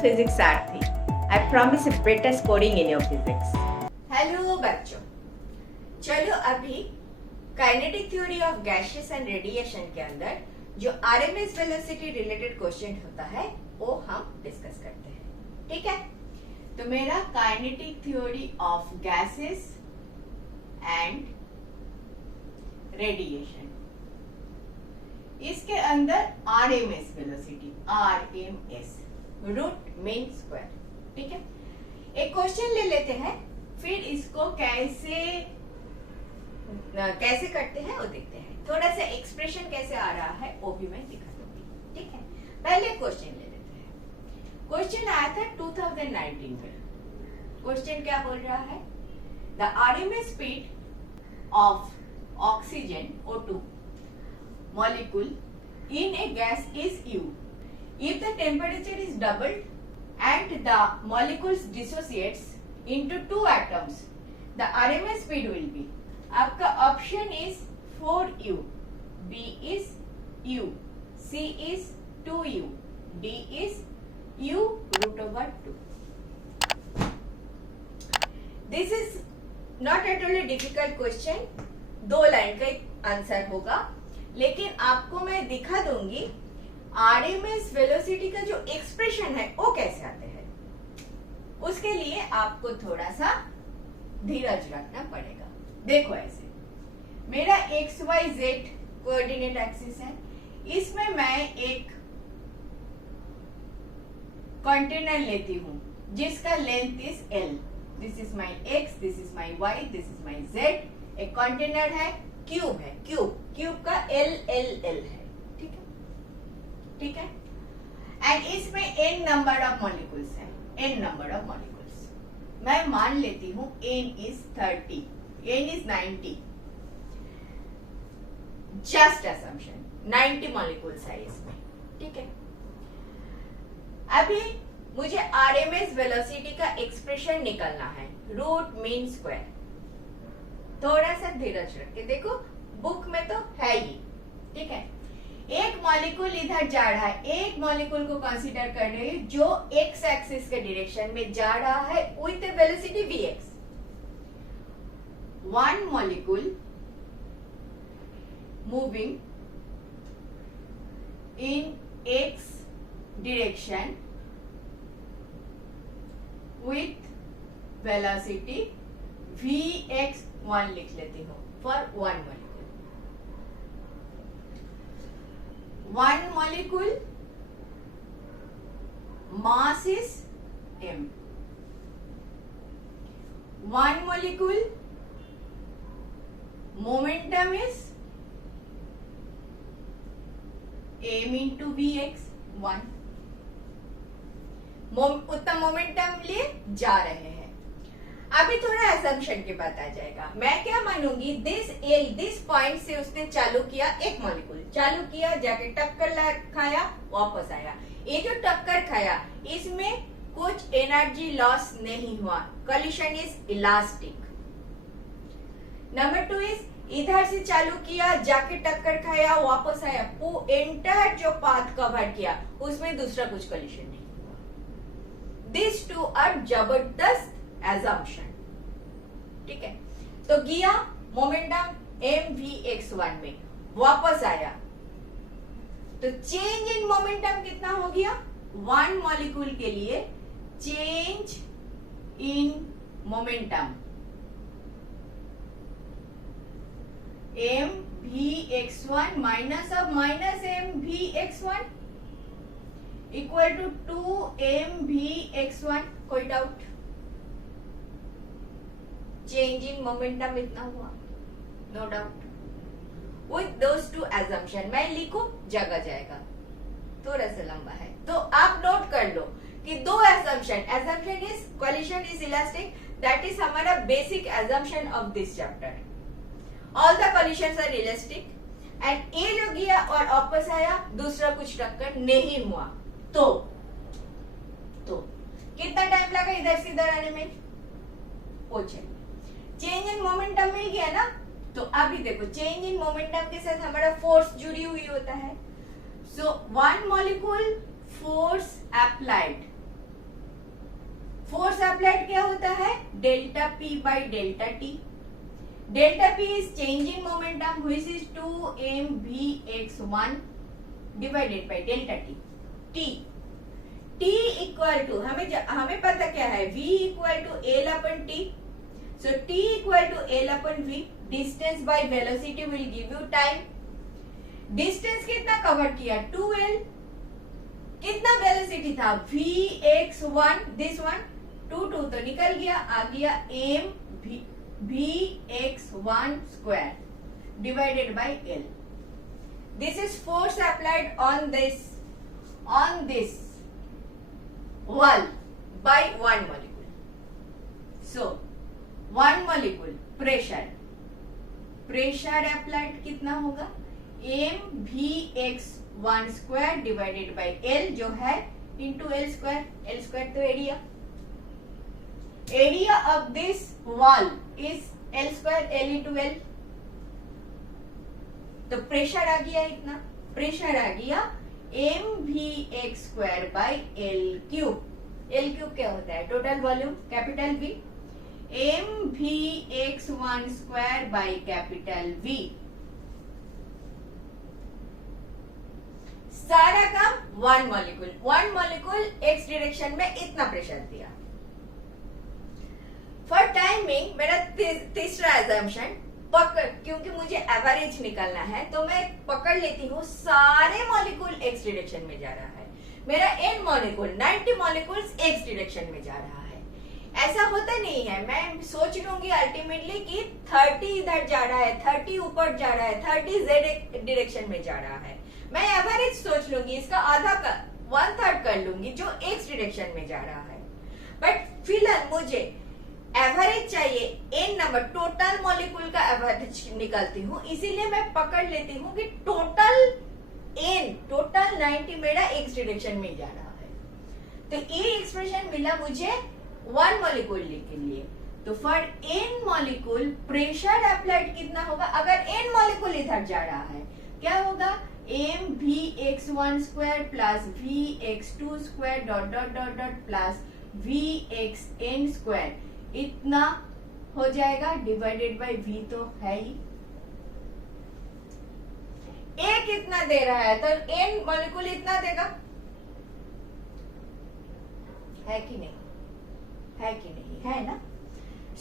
physics Aarthi. I promise a better scoring in your physics. Hello बच्चों, चलो अभी kinetic theory of gases and radiation के अंदर जो आरएमएस वेलोसिटी रिलेटेड क्वेश्चन होता है वो हम डिस्कस करते हैं। ठीक है, तो मेरा kinetic theory of gases and radiation, इसके अंदर RMS velocity, RMS root mean square. ठीक है, एक क्वेश्चन ले लेते हैं, फिर इसको कैसे करते हैं वो देखते हैं। थोड़ा सा एक्सप्रेशन कैसे आ रहा है वो भी मैं दिखा दूंगी। ठीक है, पहले क्वेश्चन ले लेते हैं। क्वेश्चन आया था 2019 में। क्वेश्चन क्या बोल रहा है? The RMS speed of oxygen O2 molecule in a gas is U. If the temperature is doubled and the molecules dissociates into two atoms, the RMS speed will be. आपका option is 4U, B is U, C is 2U, D is U root over 2. This is not at all a difficult question. 2 line का एक answer होगा, लेकिन आपको मैं दिखा दूंगी RMS velocity का जो एक्सप्रेशन है वो कैसे आते हैं। उसके लिए आपको थोड़ा सा धीरज रखना पड़ेगा। देखो, ऐसे मेरा x y z coordinate axis है, इसमें मैं एक कंटेनर लेती हूं जिसका length is L. This is my x, this is my y, this is my z. एक कंटेनर है, क्यूब है, क्यूब का एल एल एल है। ठीक है, ठीक है, एंड इसमें n नंबर ऑफ मॉलिक्यूल्स है, n नंबर ऑफ मॉलिक्यूल्स। मैं मान लेती हूं n is 30, n is 90, just assumption 90 molecules है इसमें। ठीक है, अभी मुझे आरएमएस वेलोसिटी का एक्सप्रेशन निकालना है, रूट मीन स्क्वायर। थोड़ा सा धीरज रख के देखो, बुक में तो है ही। ठीक है, एक मॉलिक्यूल इधर जा रहा है, एक मॉलिक्यूल को कंसीडर कर रहे हैं जो एक्स एक्सिस के डायरेक्शन में जा रहा है with A velocity vx। One molecule moving in x direction with velocity vx1 लिख लेती हूँ for one molecule. One molecule mass is m. One molecule momentum is m into vx 1. उतना momentum लिए जा रहे हैं। अभी थोड़ा असम्पशन के बाद आ जाएगा। मैं क्या मानूंगी, दिस पॉइंट से उसने चालू किया, एक मॉलिक्यूल चालू किया, जाके टक्कर खाया, वापस आया। ये जो टक्कर खाया इसमें कुछ एनर्जी लॉस नहीं हुआ, collision is elastic. Number 2 is इधर से चालू किया, जाके टक्कर खाया, वापस आया, वो एंटायर जो पाथ कवर किया उसमें दूसरा कुछ कोलिशन नहीं हुआ। दिस टू आर जबरदस्त assumption। ठीक है, तो गया मोमेंटम mvx1 में, वापस आया, तो चेंज इन मोमेंटम कितना हो गया? वन मॉलिक्यूल के लिए change in momentum mvx1 minus of minus mvx1 equal to 2mvx1। कोई डाउट? चेंज इन मोमेंटम इतना हुआ, no doubt. With those two assumption मैं लिखूं, जगह जाएगा, थोड़ा सा लंबा है तो आप नोट कर लो कि 2 assumption is collision is elastic, that is हमारा basic assumption of this chapter. All the collisions are elastic and ये जो गया और वापस आया, दूसरा कुछ टक्कर नहीं हुआ। तो कितना टाइम लगा इधर से इधर आने में? पूछे चेंज इन मोमेंटम मिल गया ना, तो अभी देखो चेंज इन मोमेंटम के साथ हमारा फोर्स जुड़ी हुई होता है। So one molecule force applied force applied क्या होता है? Delta P by delta T. Delta P is change in momentum which is 2mvx1 divided by delta T. T equal to हमें पता क्या है? v equal to L upon T. So T equal to L upon V. Distance by velocity will give you time. Distance कितना cover किया? 2l. कितना velocity था? vx1 this one 2 तो निकल गया, आ गया m vx1 square divided by l. This is force applied on this wall by one molecule. So one molecule pressure applied कितना होगा? mvx1 square divided by l जो है इंटू l स्क्वायर तो area of this wall is l square l into l. तो pressure आ गया इतना. Pressure आ गया mvx square by l cube. l cube क्या होता है? Total volume capital V. mvx1 square by capital V. सारा काम वन मॉलिक्यूल x डायरेक्शन में इतना प्रेशर दिया. फॉर टाइमिंग मेरा तीसरा एजम्पशन क्योंकि मुझे एवरेज निकालना है तो मैं पकड़ लेती हूँ सारे मॉलिक्यूल x डायरेक्शन में जा रहा है. मेरा n molecule 90 molecules x direction में जा रहा है. ऐसा होता नहीं है. मैं सोच लूंगी अल्टीमेटली कि 30 इधर जा रहा है, 30 ऊपर जा रहा है, 30 z डायरेक्शन में जा रहा है. मैं एवरेज सोच लूंगी, इसका आधा का 1/3 कर लूंगी जो x डायरेक्शन में जा रहा है. बट फिलहाल मुझे एवरेज चाहिए n नंबर, टोटल मॉलिक्यूल का एवरेज निकालती हूँ. इसीलिए मैं पकड़ लेती हूँ कि टोटल 90 मेरा x डायरेक्शन में जा रहा है. तो ये एक्सप्रेशन मिला मुझे वन मॉलिक्यूल के लिए. तो for n molecule pressure applied कितना होगा? अगर n मॉलिक्यूल इधर जा रहा है क्या होगा? mvx1 square plus vx2 square dot dot dot dot plus vxn square इतना हो जाएगा डिवाइडेड बाय v. तो है ही a कितना दे रहा है तो n मॉलिक्यूल इतना देगा. है कि नहीं? है ना.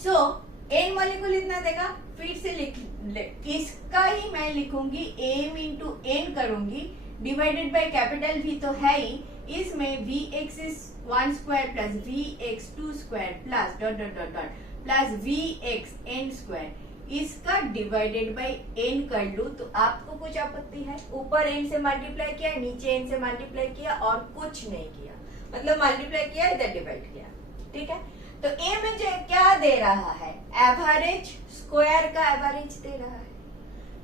सो n मॉलिक्यूल इतना देगा. फिर से इसका ही मैं लिखूंगी m इंटू n करूंगी डिवाइडेड बाय कैपिटल V. तो है ही. इसमें vx1 square plus vx2 square plus dot dot dot dot plus vxn square इसका डिवाइडेड बाय n कर लूं तो आपको कुछ आपत्ति है? ऊपर n से मल्टीप्लाई किया, नीचे n से मल्टीप्लाई किया और कुछ नहीं किया. मतलब मल्टीप्लाई किया, इधर डिवाइड किया. ठीक है. तो a में जो क्या दे रहा है? एवरेज. स्क्वायर का एवरेज दे रहा है.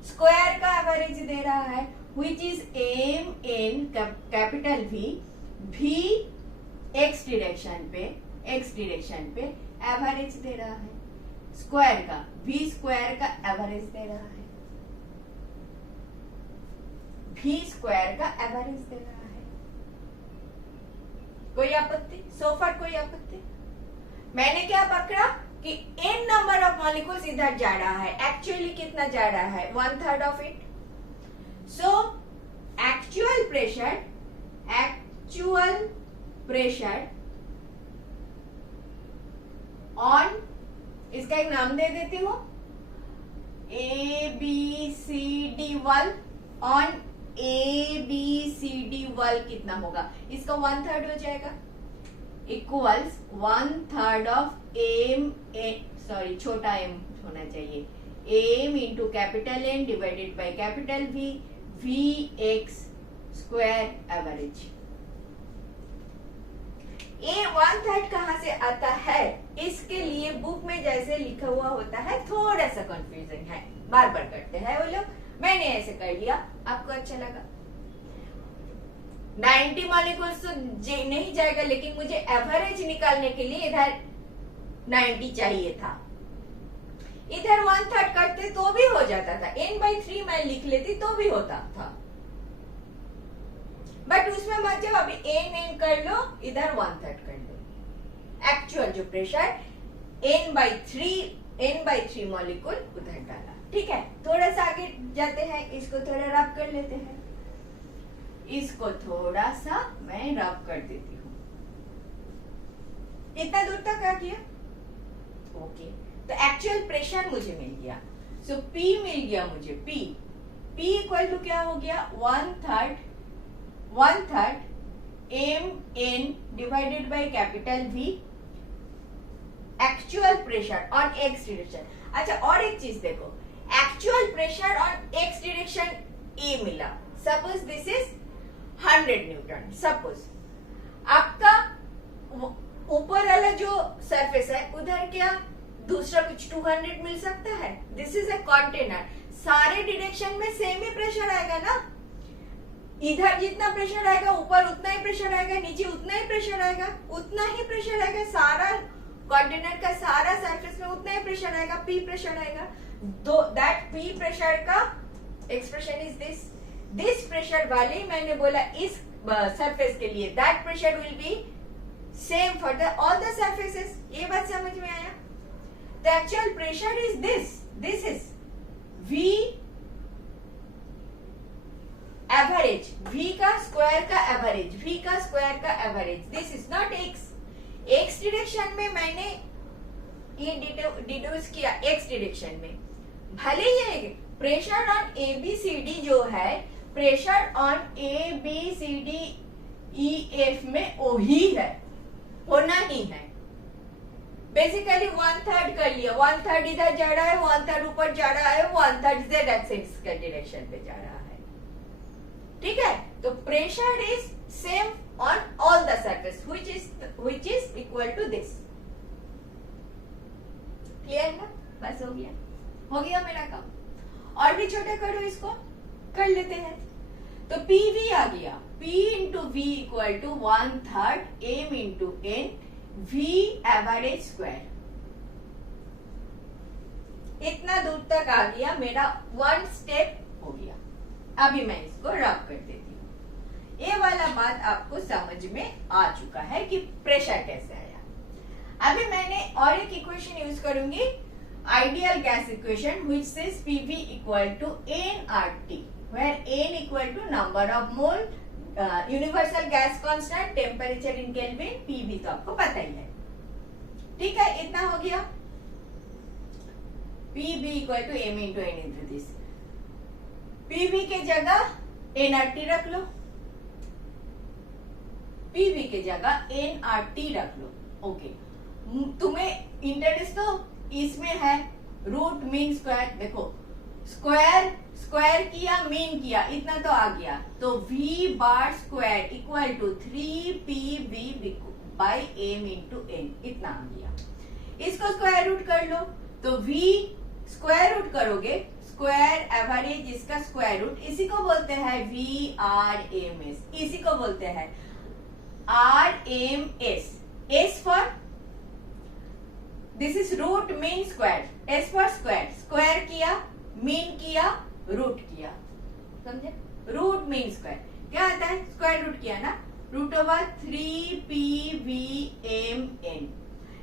स्क्वायर का एवरेज दे रहा है which is mn capital V x direction पे एवरेज दे रहा है. स्क्वायर का v स्क्वायर का एवरेज दे रहा है. v स्क्वायर का एवरेज दे रहा है. कोई आपत्ति? सोफर कोई आपत्ति? मैंने क्या पकड़ा कि n नंबर ऑफ मॉलिक्यूल्स इधर जा रहा है. एक्चुअली कितना जा रहा है? 1/3 of it. So actual pressure on, इसका एक नाम दे देती हूँ, ABCD wall. On ABCD wall कितना होगा? इसका 1/3 हो जाएगा. इक्वल्स 1/3 ऑफ छोटा m होना चाहिए, m into capital N divided by capital V vx square average. ये 1/3 कहां से आता है? इसके लिए बुक में जैसे लिखा हुआ होता है थोड़ा सा कंफ्यूजन है, बार बार करते हैं वो लोग. मैंने ऐसे कर लिया, आपको अच्छा लगा. 90 मॉलिक्यूल्स तो नहीं जाएगा, लेकिन मुझे एवरेज निकालने के लिए इधर 90 चाहिए था. इधर 1/3 करते तो भी हो जाता था. n/3 मैं लिख लेती तो भी होता था. बट उसमें मत जाओ, अभी n कर लो, इधर 1/3 कर लो. एक्चुअल जो प्रेशर n/3 मॉलिक्यूल उधर डाला। ठीक है, थोड़ा सा आगे जाते हैं, इसको थोड़ा रब कर लेते हैं, इसको थोड़ा सा मैं रब कर देती हूँ। इतना दूर तक आ गया। ओके, तो एक्चुअल प्रेशर मुझे मिल गया। सो P मिल गया मुझे, P इक्वल टू क्या हो गया, 1/3 mn divided by capital V actual pressure on x direction. अच्छा, और एक चीज देखो, actual pressure on x direction A मिला। Suppose this is 100 Newton. Suppose आपका ऊपर वाला जो सरफेस है उधर क्या दूसरा कुछ 200 मिल सकता है। दिस इज अ कंटेनर, सारे डायरेक्शन में सेम ही प्रेशर आएगा ना। इधर जितना प्रेशर आएगा ऊपर उतना ही प्रेशर आएगा, नीचे उतना ही प्रेशर आएगा, उतना ही प्रेशर आएगा, सारा कंटेनर का सारा सरफेस में उतना ही प्रेशर आएगा, P प्रेशर आएगा। दैट P प्रेशर का एक्सप्रेशन इज दिस प्रेशर वाले मैंने बोला इस सरफेस के लिए that pressure will be same for the all the surfaces. ये बात समझ में आया? The actual pressure is this is V average, V का स्क्वायर का average, this is not x direction में मैंने ये डिड्यूस किया एक्स डायरेक्शन में। भले ये प्रेशर ऑन ABCD जो है, प्रेशर ऑन ABCD EF में ओ ही है, होना ही है। बेसिकली 1/3 कर लिया, 1/3 इधर जा रहा है, 1/3 ऊपर जा रहा है, 1/3 z एक्सिस के डायरेक्शन पे जा रहा है। ठीक है, तो pressure is same on all the surface which is equal to this। Clear ना? बस हो गया मेरा काम। और भी छोटे करो, इसको कर लेते हैं। तो PV आ गया, P into V equal to 1/3 m into n V average square. इतना दूर तक आ गया, मेरा 1 स्टेप हो गया। अभी मैं इसको रब कर देती हूँ। ये वाला बात आपको समझ में आ चुका है कि प्रेशर कैसे आया। अभी मैंने और एक इक्वेशन यूज करूंगी, ideal gas equation which says PV equal to nRT where n equal to number of mole, universal gas constant, temperature in kelvin, PV तो आपको पता ही है। ठीक है, इतना हो गया। PV equal to m into n into this। PV के जगह nRT रख लो, PV के जगह nRT रख लो। ओके, तुम्हें इंटरेस्ट तो इसमें है, रूट मीन स्क्वायर। देखो, स्क्वायर किया, मीन किया, इतना तो आ गया। तो V bar square equal to 3PV by m into n, इतना आ गया। इसको स्क्वायर रूट कर लो, तो V स्क्वायर रूट करोगे, स्क्वायर एवरेज इसका स्क्वायर रूट, इसी को बोलते हैं VRMS, इसी को बोलते हैं RMS। S for this is root mean square, S for square, square किया, मीन किया, रूट किया, समझे? रूट मीन स्क्वायर क्या आता है? स्क्वायर रूट किया ना, रूट ओवर 3PVMN।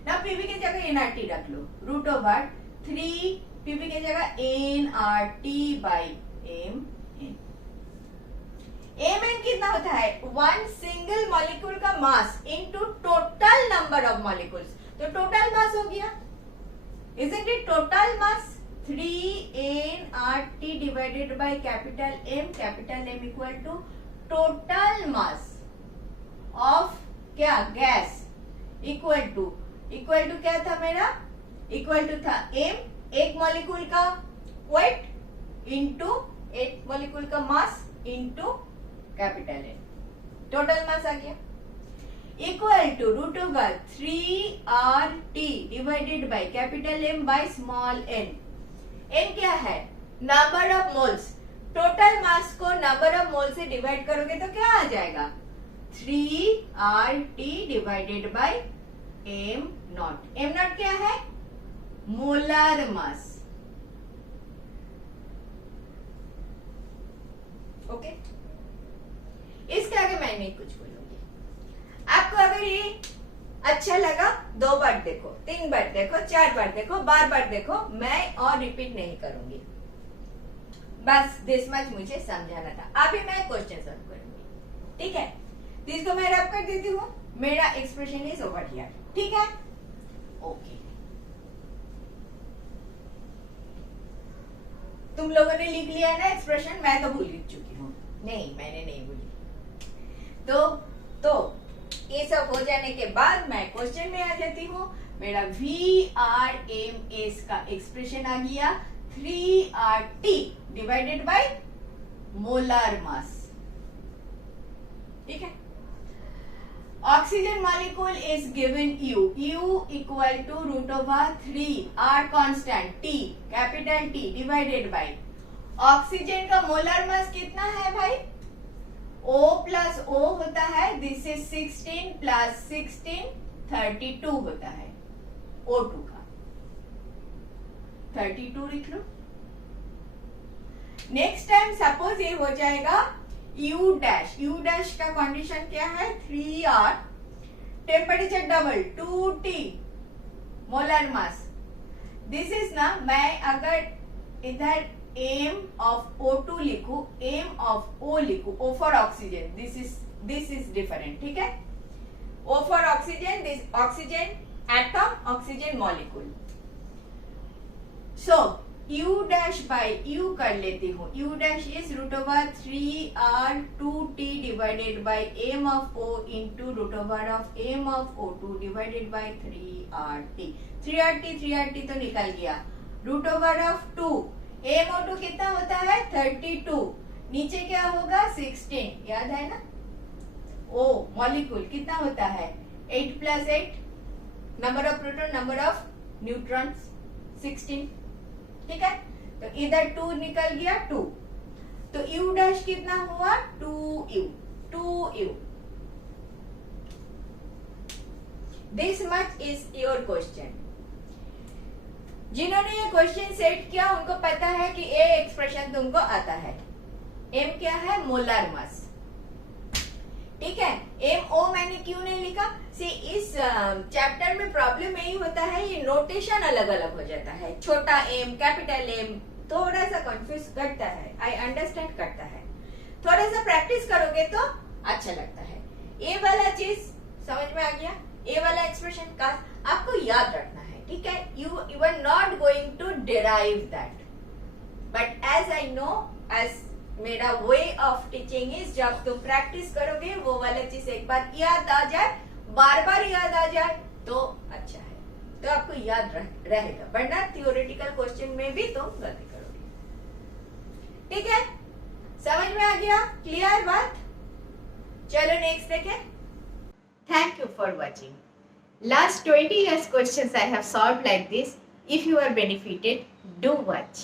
ना PV की जगह nRT रख लो, रूट ओवर 3PV की जगह nRT बाई mn। mn कितना होता है? वन सिंगल मॉलिक्यूल का mass into total number of molecules. तो टोटल मास हो गया, isn't it? Total mass 3nRT divided by capital M equal to total mass of क्या? गैस इक्वल टू क्या था मेरा? इक्वल टू था M, एक मॉलिक्यूल का वेट इंटू एक मॉलिक्यूल का mass into capital M, total mass आ गया। Equal to root over 3RT divided by capital M by small n। n क्या है? Number of moles. Total mass को नंबर ऑफ मोल से divide करोगे तो क्या आ जाएगा? 3RT divided bye m not. m not क्या है? Molar mass. ओके, इसके आगे मैं नहीं कुछ बोलूंगी। आपको अगर ये अच्छा लगा 2 बार देखो, 3 बार देखो, 4 बार देखो, बार बार देखो, मैं और रिपीट नहीं करूंगी। बस दिस मच मुझे समझाना था। अभी मैं क्वेश्चन सॉल्व करूंगी, ठीक है। तो इसको मैं रब कर देती हूँ। मेरा एक्सप्रेशन इज ओवर हियर, ठीक है, ओके। तुम लोगों ने लिख लिया ना एक्सप्रेशन? मैं तो भूल चुकी हूँ। नहीं, मैंने नहीं भूली। तो ये सब हो जाने के बाद मैं क्वेश्चन में आ जाती हूँ। मेरा VRMS का एक्सप्रेशन आ गया 3RT divided by molar mass, ठीक है। Oxygen molecule is given U equal to √3R constant T capital T divided by oxygen का मोलर मास कितना है भाई? O प्लस O होता है, दिस इज 16 प्लस 16 32 होता है O2 का, 32 लिख लो। नेक्स्ट टाइम सपोज ये हो जाएगा U डैश का कंडीशन क्या है? 3R temperature double 2T molar mass. This is ना, मैं अगर इधर aim of O2 लिखूं, aim of O लिखूं, O for oxygen, this is different, ठीक है। O for oxygen, this oxygen atom, oxygen molecule. So U dash by U कर लेती हूँ। U dash is √3R 2T divided by aim of O into √of aim of O2 divided by 3RT। 3RT तो निकल गया। √of 2 AMO2 कितना होता है? 32। नीचे क्या होगा? 16, याद है ना। O मॉलिक्यूल कितना होता है? 8 plus 8 number of proton, number of neutrons 16, ठीक है। तो इधर 2 निकल गया 2, तो U डैश कितना हुआ? 2U। This much is your question. जिन्होंने ये क्वेश्चन सेट किया उनको पता है कि ये एक्सप्रेशन तुमको आता है। एम क्या है? मोलर मास, ठीक है। MO मैंने क्यों नहीं लिखा? सी इस चैप्टर में प्रॉब्लम यही होता है, ये नोटेशन अलग अलग हो जाता है। छोटा M, कैपिटल M, थोड़ा सा कंफ्यूज करता है। आई अंडरस्टैंड करता है। थोड़ा सा प्रैक्टिस करोगे तो अच्छा लगता है। ये वाला चीज समझ में आ गया? ये वाला एक्सप्रेशन का आपको याद रखना है, ठीक है। You are not going to derive that, but as I know, as मेरा way of teaching is, जब तुम प्रैक्टिस करोगे वो वाला चीज एक बार याद आ जाए, बार बार याद आ जाए तो अच्छा है, तो आपको याद रहेगा। वरना थियोरेटिकल क्वेश्चन में भी तुम गलती करोगे, ठीक है। समझ में आ गया? क्लियर बात? चलो नेक्स्ट देखें। Thank you for watching. Last 20 years questions I have solved like this. If you are benefited, do watch.